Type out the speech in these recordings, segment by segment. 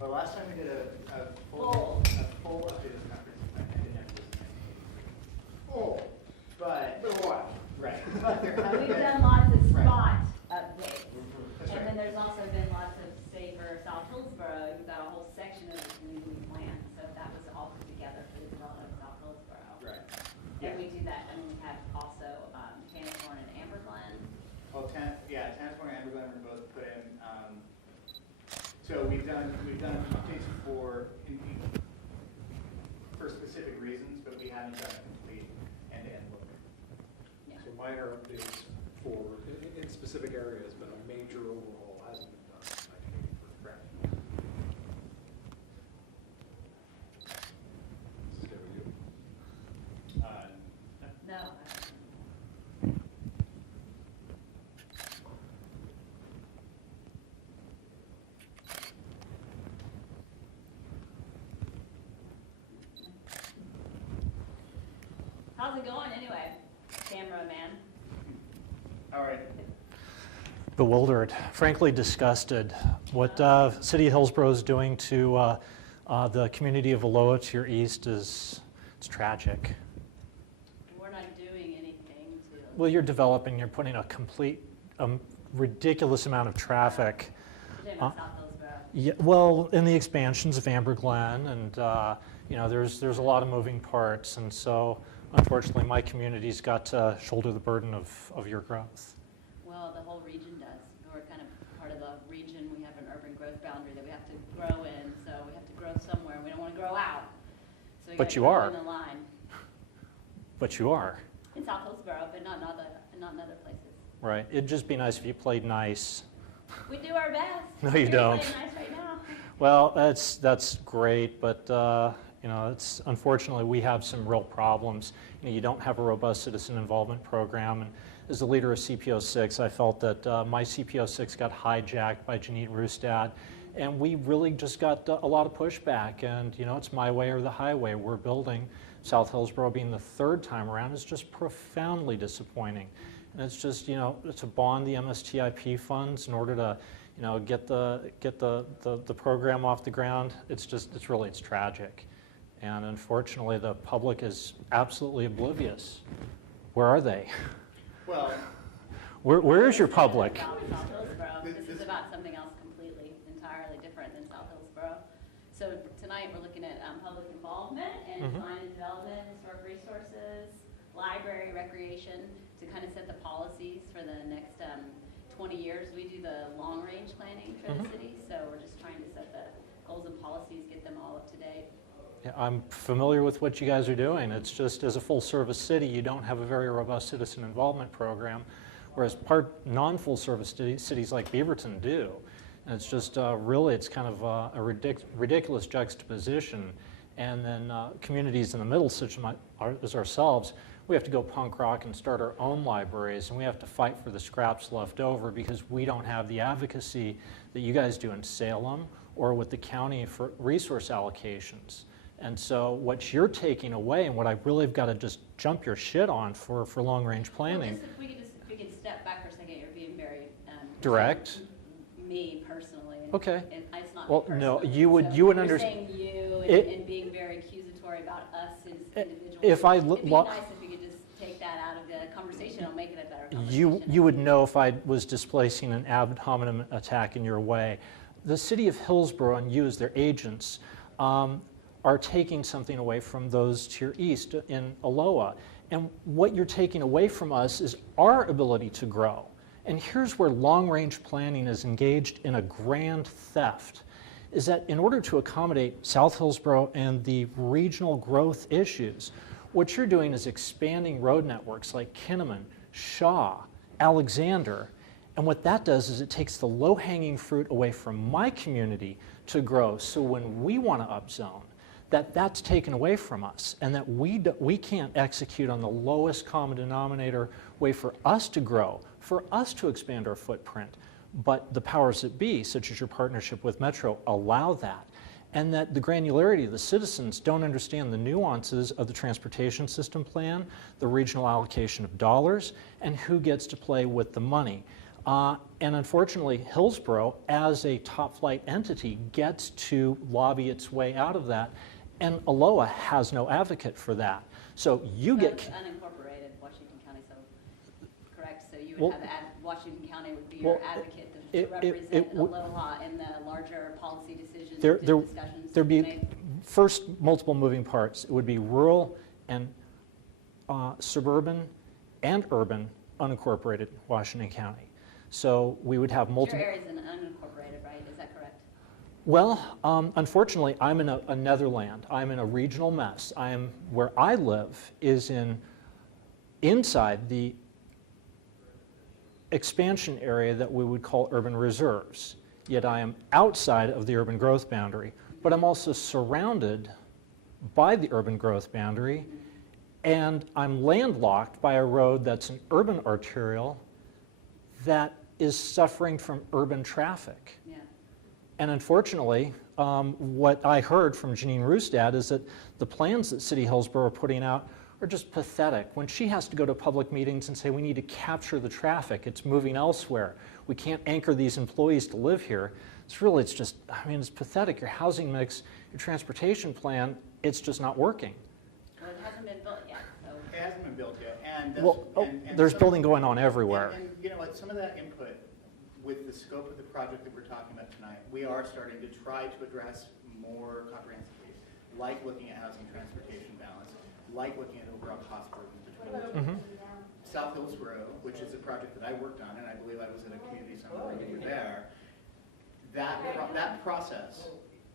Well, last time we did a Full. full updated comprehensive plan. I didn't have to listen to anything. Oh, But, then what? right. But there have We've been- done lots of Right. spot updates. That's And right. then there's also been lots of, say for South Hillsboro, you've got a whole section of the community plan. So that was all put together for the development of South Hillsboro. Right. And we do that, and we have also Tannerthorn and Amber Glen. Well, Tannerthorn and Amberglen were both put in. So we've done updates for specific reasons, but we haven't done a complete end-to-end look. Yeah. So minor updates for, in specific areas, but a major overhaul hasn't been done. Correct. This is good with you. No. How's it going anyway, cameraman? All right. Bewildered, frankly disgusted. What City of Hillsboro is doing to the community of Aloha to your east it's tragic. We're not doing anything to. Well, you're developing, you're putting a complete, ridiculous amount of traffic. You're doing South Hillsboro. Yeah, well, in the expansions of Amber Glen, and there's a lot of moving parts, and so unfortunately my community's got to shoulder the burden of your growth. Well, the whole region does. We're kind of part of the region. We have an urban growth boundary that we have to grow in, so we have to grow somewhere. We don't want to grow out. So we But gotta you grow are. in the line. But you are, In South Hillsboro, but not in other places. right? It'd just be nice if you played nice. We do our best. No, you We're don't. playing nice right now. Well, that's great, but it's unfortunately we have some real problems. You don't have a robust citizen involvement program, and as the leader of CPO6, I felt that my CPO6 got hijacked by Janine Rustad, and we really just got a lot of pushback. And it's my way or the highway. We're building. South Hillsboro being the third time around is just profoundly disappointing. And it's just to bond the MSTIP funds in order to get the program off the ground. It's tragic. And unfortunately, the public is absolutely oblivious. Where are they? Well, Where is your public? South Hillsboro. This is about something else completely, entirely different than South Hillsboro. So tonight we're looking at public involvement and design and development, historic resources, library, recreation, to kind of set the policies for the next 20 years. We do the long-range planning for the city, so we're just trying to set the goals and policies, get them all up to date. Yeah, I'm familiar with what you guys are doing. It's just as a full-service city, you don't have a very robust citizen involvement program, whereas non-full service cities like Beaverton do. And it's just really, it's kind of a ridiculous juxtaposition. And then communities in the middle, such as ourselves, we have to go punk rock and start our own libraries, and we have to fight for the scraps left over because we don't have the advocacy that you guys do in Salem or with the county for resource allocations. And so what you're taking away, and what I really have got to just jump your shit on for long-range planning. Well, if we could step back for a second, you're being very Direct. Me personally. Okay. And it's not Well, me no, personally. you would You're understand. saying you It- and being very accusatory about us as individuals. If I It'd be lo- nice if you could just take that out of the conversation. It'll make it a better conversation. You would know if I was displacing an ad hominem attack in your way. The city of Hillsboro and you as their agents are taking something away from those to your east in Aloha. And what you're taking away from us is our ability to grow. And here's where long-range planning is engaged in a grand theft, is that in order to accommodate South Hillsboro and the regional growth issues, what you're doing is expanding road networks like Kinnaman, Shaw, Alexander, and what that does is it takes the low-hanging fruit away from my community to grow. So when we want to upzone, that's taken away from us, and that we can't execute on the lowest common denominator way for us to grow, for us to expand our footprint. But the powers that be, such as your partnership with Metro, allow that. And that the granularity of the citizens don't understand the nuances of the transportation system plan, the regional allocation of dollars, and who gets to play with the money. And unfortunately, Hillsboro, as a top flight entity, gets to lobby its way out of that, and Aloha has no advocate for that. So you So get... it's unincorporated Washington County, so, correct? So you Well, would have, Washington County would be well, your advocate to it represent would- Aloha in the larger policy decisions, There- discussions There'd you be made? first multiple moving parts. It would be rural and suburban and urban unincorporated Washington County. So we would have Your multiple... area is an unincorporated, right? Is that correct? Well, unfortunately, I'm in a netherland. I'm in a regional mess. Where I live is inside the expansion area that we would call urban reserves. Yet I am outside of the urban growth boundary, but I'm also surrounded by the urban growth boundary, and I'm landlocked by a road that's an urban arterial that is suffering from urban traffic. Yeah. And unfortunately, what I heard from Janine Roostad is that the plans that City Hillsboro are putting out are just pathetic. When she has to go to public meetings and say, we need to capture the traffic, it's moving elsewhere, we can't anchor these employees to live here, it's just, I mean, it's pathetic. Your housing mix, your transportation plan, it's just not working. Well, it hasn't been built yet, so. It hasn't been built yet, and that's, Well, there's some- building going on everywhere. And you know what, some of that input with the scope of the project that we're talking about tonight, we are starting to try to address more comprehensively, like looking at housing transportation balance, like looking at overall cost burden between South Hillsboro, which is a project that I worked on, and I believe I was at a community summit when you were there. That process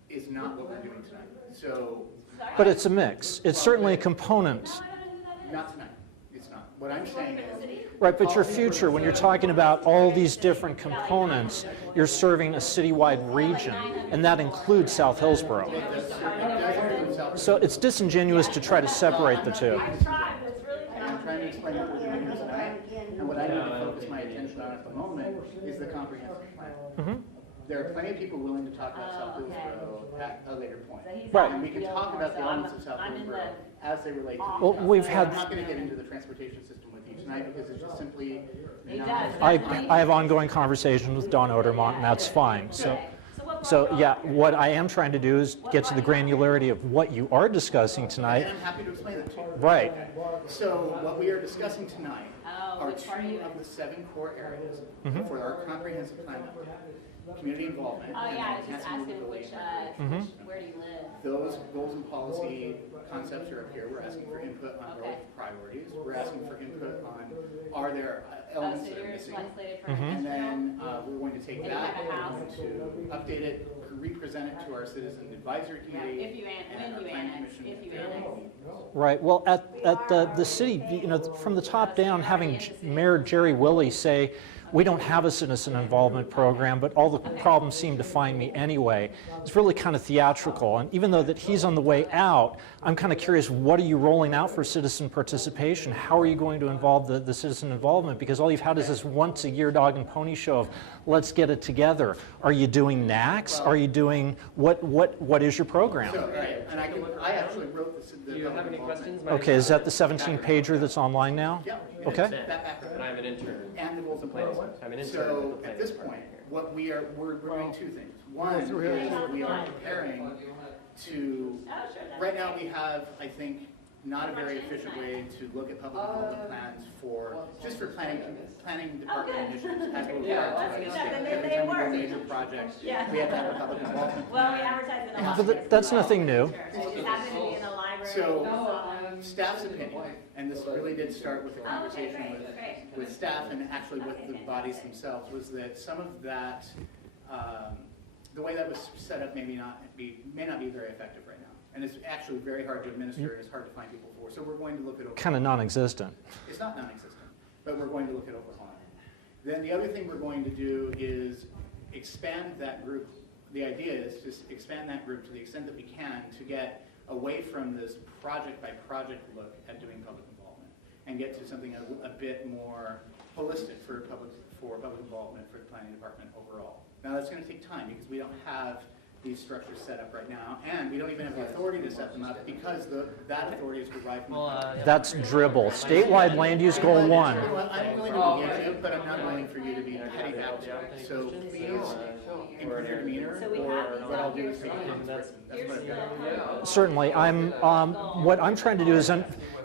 is not what we're doing tonight. So, But it's a mix. It's certainly a component. not tonight. It's not. What I'm saying is, Right, but your future, when you're talking about all these different components, you're serving a citywide region, and that includes South Hillsboro. it does include South. So it's disingenuous to try to separate the two. And I'm trying to explain what we're doing here tonight, and what I need to focus my attention on at the moment is the comprehensive plan. There are plenty of people willing to talk about South Hillsboro at a later point. Right. And we can talk about the elements of South Hillsboro as they relate to Well, each we've other. had- I'm not going to get into the transportation system with you tonight because it's just simply not. I have ongoing conversations with Don Odermont, and that's fine. So yeah, what I am trying to do is get to the granularity of what you are discussing tonight. And I'm happy to explain that to you. Right. So what we are discussing tonight are which part are you two in? of the 7 core areas for our comprehensive plan. Community involvement. Oh, and yeah, I was just enhancement of asking livability. where do you live? Those goals and policy concepts are up here. We're asking for input on Okay. growth priorities. We're asking for input on, are there Oh, elements so that are you're missing? legislated for And then we're going to take And you that, have a we're house. going to update it, re-present it to our citizen advisory committee. If you and our when you planning annex, commission if you at their annex. meeting. Right, well, at the city, from the top down, having Mayor Jerry Willey say, we don't have a citizen involvement program, but all the problems seem to find me anyway. It's really kind of theatrical, and even though that he's on the way out, I'm kind of curious, what are you rolling out for citizen participation? How are you going to involve the citizen involvement? Because all you've had is this once-a-year dog and pony show of, let's get it together. Are you doing NACs? Are you doing, what is your program? So, right, and I actually wrote this. Do you have any questions? Okay, is that the 17-pager that's online now? Yeah. Okay. That background. And I'm an intern. And the goals and policy. I'm an intern So with the at this planning point, department we're doing 2 things. One is we are preparing to, right now we have, I think, not a very efficient way to look at public involvement plans just for planning department initiatives as we're required to. Every time we do a major project, we have to have a public involvement. Well, we advertise in a lot. But that's nothing new. It happened to be in the library. So, staff's opinion, and this really did start with a conversation with staff and actually with the bodies themselves, was that some of that, the way that was set up may not be very effective right now. And it's actually very hard to administer, and it's hard to find people for. So we're going to look at Kind of non-existent. It's not non-existent, but we're going to look at overhauling. Then the other thing we're going to do is expand that group. The idea is to expand that group to the extent that we can to get away from this project-by-project look at doing public involvement and get to something a bit more holistic for public involvement for the planning department overall. Now that's going to take time because we don't have these structures set up right now, and we don't even have the authority to set them up because that authority is derived from the county. That's dribble. Statewide land use goal 1. Well, I'm willing to engage you, but I'm not willing for you to be petty about it. So please improve your demeanor, So we or have these what I'll out do here. is take it in person. That's what I've done. Certainly, what I'm trying to do is,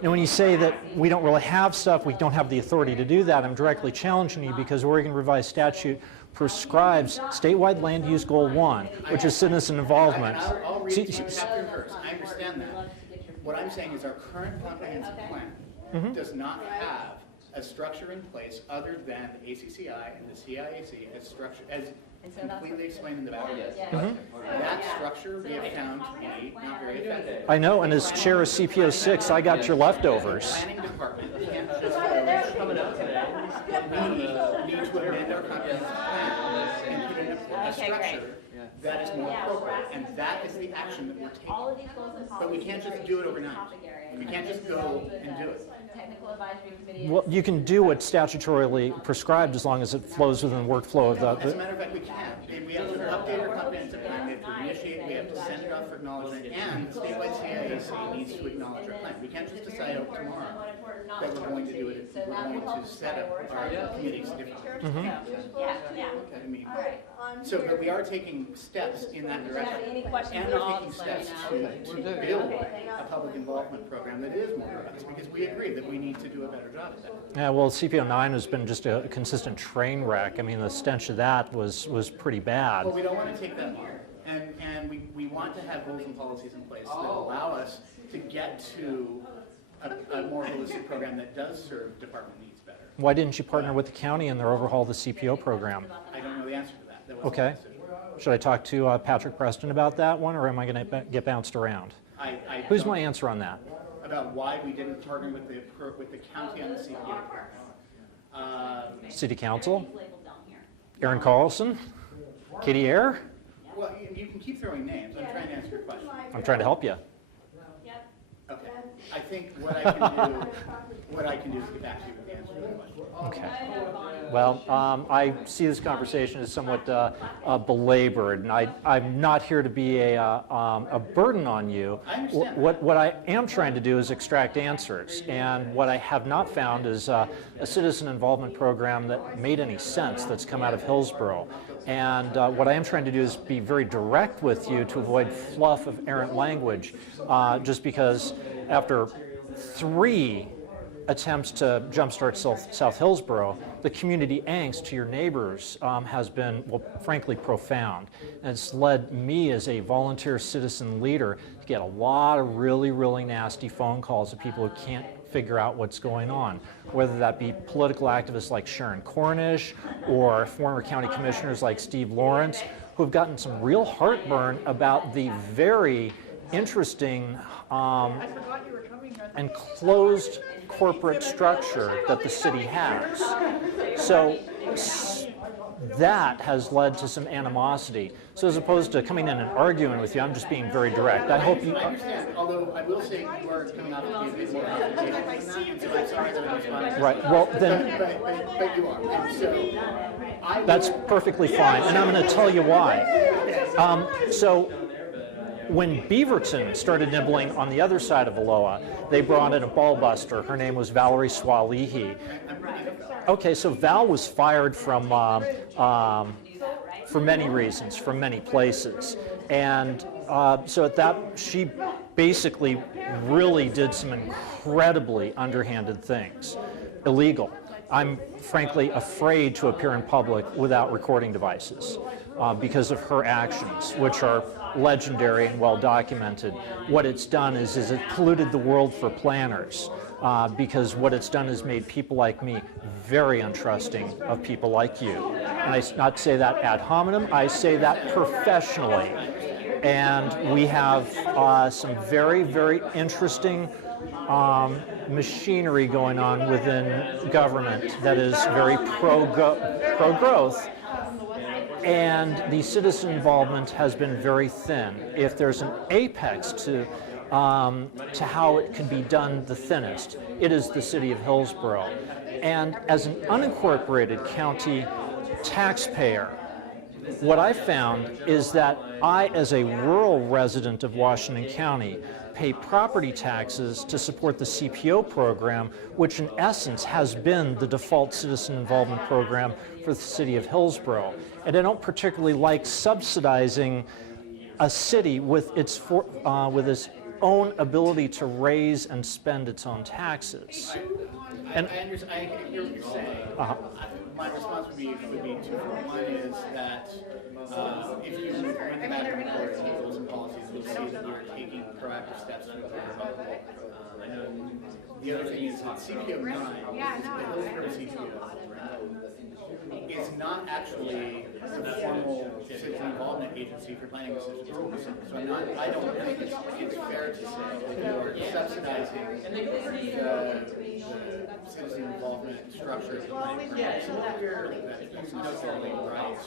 when you say that we don't really have stuff, we don't have the authority to do that, I'm directly challenging you because Oregon Revised Statute prescribes statewide land use goal 1, which is citizen involvement. I'll read it to you chapter and verse. I understand that. What I'm saying is our current comprehensive plan does not have a structure in place other than the ACCI and the CIAC as structure, as completely explained in the back. That structure we have found to be not very effective. I know, and as chair of CPO 6, I got your leftovers. Planning department can't just go, we need to amend our comprehensive plan and put in a structure that is more appropriate, and that is the action that we're All of taking. these goals and But we can't just do it overnight. topic area. We can't just go and do it. Technical advisory committee. Well, you can do what's statutorily prescribed as long as it flows within the workflow of As a the. matter of fact, we can. We have to update our comprehensive plan, we have to initiate, we have to send it off for acknowledgement, and the statewide CIAC needs to acknowledge our plan. We can't just decide tomorrow that we're going to do it, we're going to set up our committees differently. Yeah. I mean, so, but we are taking steps in that direction. Any questions And at we're all, taking just let me steps know. to build a public involvement program that is more robust, because we agree that we need to do a better job at that. Yeah, well, CPO 9 has been just a consistent train wreck. I mean, the stench of that was pretty bad. But we don't want to take that long. And we want to have goals and policies in place that allow us to get to a more holistic program that does serve department needs better. Why didn't you partner with the county and their overhaul of the CPO program? I don't know the answer to that. That wasn't Okay. my decision. Should I talk to Patrick Preston about that one, or am I going to get bounced around? I Who's don't- my answer on that? About why we didn't partner with the county on the CPO. City Council? He's labeled down here. Aaron Carlson? Katie Ayer? Well, you can keep throwing names. I'm trying to answer your question. I'm trying to help you. Yep. Okay. I think what I can do is get back to you with the answer to the question. Okay. Well, I see this conversation as somewhat belabored, and I'm not here to be a burden on you. I understand that. What I am trying to do is extract answers, and what I have not found is a citizen involvement program that made any sense that's come out of Hillsboro. And what I am trying to do is be very direct with you to avoid fluff of errant language, just because after 3 attempts to jumpstart South Hillsboro, the community angst to your neighbors has been, well, frankly, profound. And it's led me as a volunteer citizen leader to get a lot of really, really nasty phone calls of people who can't figure out what's going on, whether that be political activists like Sharon Cornish or former county commissioners like Steve Lawrence, who have gotten some real heartburn about the very interesting and closed corporate structure that the city has. So that has led to some animosity. So as opposed to coming in and arguing with you, I'm just being very direct. I hope you. I understand, although I will say you are coming off of being a bit more complicated than that, so I'm sorry that I'm responding. Right. Well, then But you are. And so I will- that's perfectly fine, and I'm going to tell you why. So when Beaverton started nibbling on the other side of Aloha, they brought in a ball buster. Her name was Valerie Swalihi. Okay, so Val was fired from for many reasons, from many places, and so at that she basically really did some incredibly underhanded things, illegal. I'm frankly afraid to appear in public without recording devices because of her actions, which are legendary and well documented. What it's done is it polluted the world for planners because what it's done is made people like me very untrusting of people like you. And I not say that ad hominem, I say that professionally. And we have some very, very interesting machinery going on within government that is very pro-growth. And the citizen involvement has been very thin. If there's an apex to how it can be done the thinnest, it is the city of Hillsboro. And as an unincorporated county taxpayer, what I found is that I, as a rural resident of Washington County, pay property taxes to support the CPO program, which in essence has been the default citizen involvement program for the city of Hillsboro. And I don't particularly like subsidizing a city with its own ability to raise and spend its own taxes. I understand, I hear what you're saying. My response would be twofold. One is that if you went back and forth on goals and policies, you'll see that we're taking proactive steps to improve our local. The other thing is that CPO 9, the Hillsboro CPO, is not actually the formal citizen involvement agency for planning decisions. So I don't think it's fair to say that you're subsidizing the citizen involvement structure of the planning process. That's not necessarily right.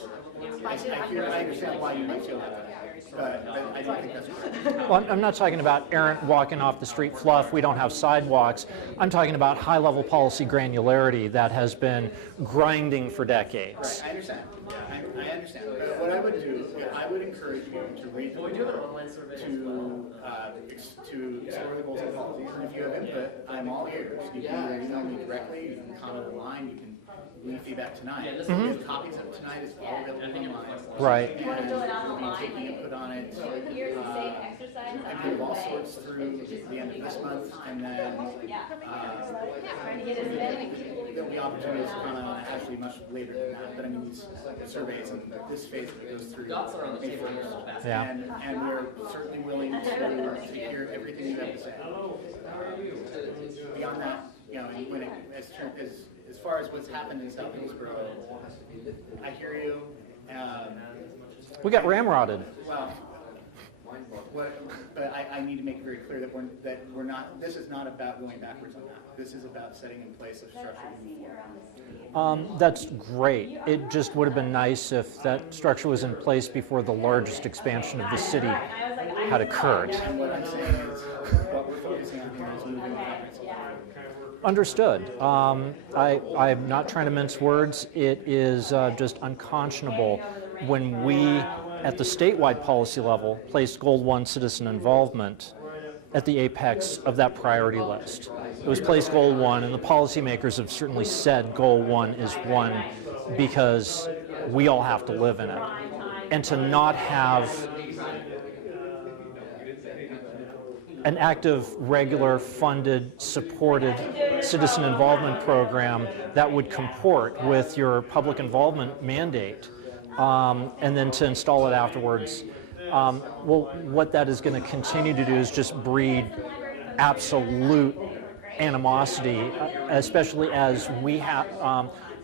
I understand why you might feel that way, but I don't think that's correct. Well, I'm not talking about errant walking off the street fluff. We don't have sidewalks. I'm talking about high-level policy granularity that has been grinding for decades. Right, I understand. I understand. But what I would do, I would encourage you to read the book, to explore the goals and policies. And if you have input, I'm all ears. You can either email me directly, you can comment online, you can leave feedback tonight. We have copies of it tonight. It's all available online. Right. You want to do it We'll be online? taking input on it. Here's the same exercise. I do all sorts through the end of this month, and then Yeah. Trying to get as many people. there'll be opportunities to comment on it actually much later than that. But I mean, these surveys and this phase that goes through May 1st. Yeah. And we're certainly willing to hear everything you have to say. Beyond that, you know, when as far as what's happened in South Hillsboro, I hear you. We got ramrodded. Well, but I need to make it very clear that we're not. This is not about going backwards on that. This is about setting in place a structure. That's great. It just would have been nice if that structure was in place before the largest expansion of the city had occurred. And what I'm saying is, what we're focusing on here is moving the comprehensive plan. Understood. I'm not trying to mince words. It is just unconscionable when we, at the statewide policy level, placed Goal 1 citizen involvement at the apex of that priority list. It was placed Goal 1, and the policymakers have certainly said Goal 1 is one because we all have to live in it. And to not have an active, regular, funded, supported citizen involvement program that would comport with your public involvement mandate, and then to install it afterwards. Well, what that is going to continue to do is just breed absolute animosity, especially as we have,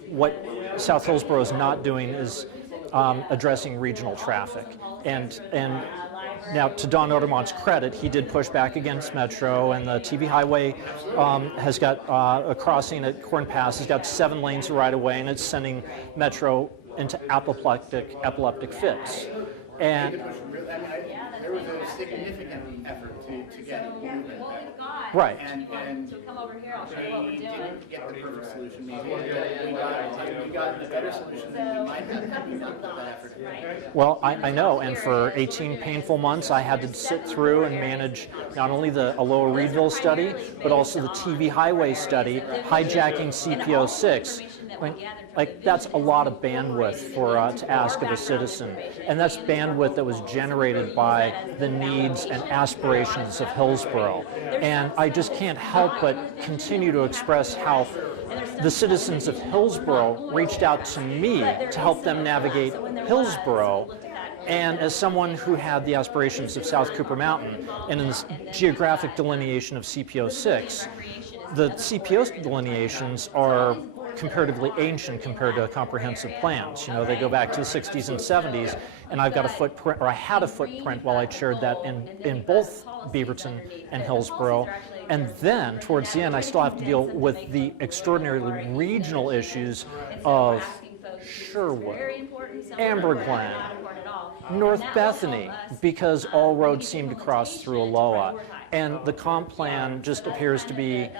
what South Hillsboro is not doing is addressing regional traffic. And now, to Don Odermont's credit, he did push back against Metro, and the TV highway has got a crossing at Corn Pass, has got 7 lanes of right-of-way, and it's sending Metro into epileptic fits. And There was a significant effort to get movement there. right. And So come over here, I'll show you what we're we doing. didn't get the perfect solution, maybe. We got a better solution than we might have had we not put that effort in. Well, I know, and for 18 painful months, I had to sit through and manage not only the Aloha Reedville study, but also the TV highway study, hijacking CPO 6. Like, that's a lot of bandwidth for to ask of a citizen, and that's bandwidth that was generated by the needs and aspirations of Hillsboro. And I just can't help but continue to express how the citizens of Hillsboro reached out to me to help them navigate Hillsboro. And as someone who had the aspirations of South Cooper Mountain and in this geographic delineation of CPO 6, the CPO delineations are comparatively ancient compared to comprehensive plans. You know, they go back to the 60s and 70s, and I've got a footprint, or I had a footprint while I chaired that in both Beaverton and Hillsboro. And then, towards the end, I still have to deal with the extraordinarily regional issues of Sherwood, Amber Glen, North Bethany, because all roads seem to cross through Aloha. And the comp plan just appears to be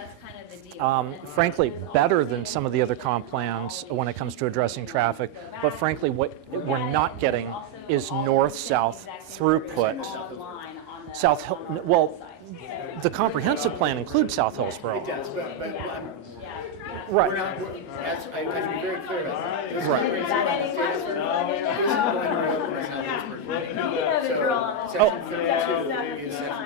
frankly, better than some of the other comp plans when it comes to addressing traffic. But frankly, what we're not getting is north-south throughput. South Hill, well, the comprehensive plan includes South Hillsboro. It does, but Right. we're not, as I have to be very clear about that. This Right. comprehensive plan is going to open South Hillsboro. So Oh. section 32 is section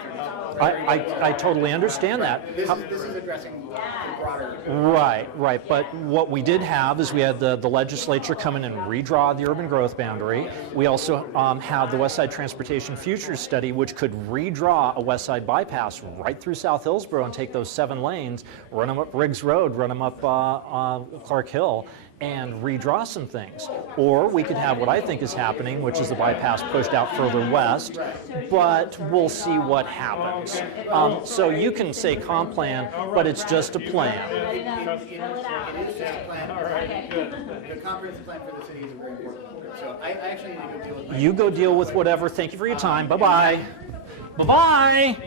32. I totally understand that. This is addressing the broader. Right. But what we did have is we had the legislature come in and redraw the urban growth boundary. We also have the West Side Transportation Futures Study, which could redraw a West Side bypass right through South Hillsboro and take those 7 lanes, run them up Riggs Road, run them up Clark Hill, and redraw some things. Or we could have what I think is happening, which is the bypass pushed out further west, but we'll see what happens. So you can say comp plan, but it's just a plan. It is just a plan. The comprehensive plan for the city is a very important one. So I actually need to go deal with my. You go deal with whatever. Thank you for your time. Bye-bye. Bye-bye.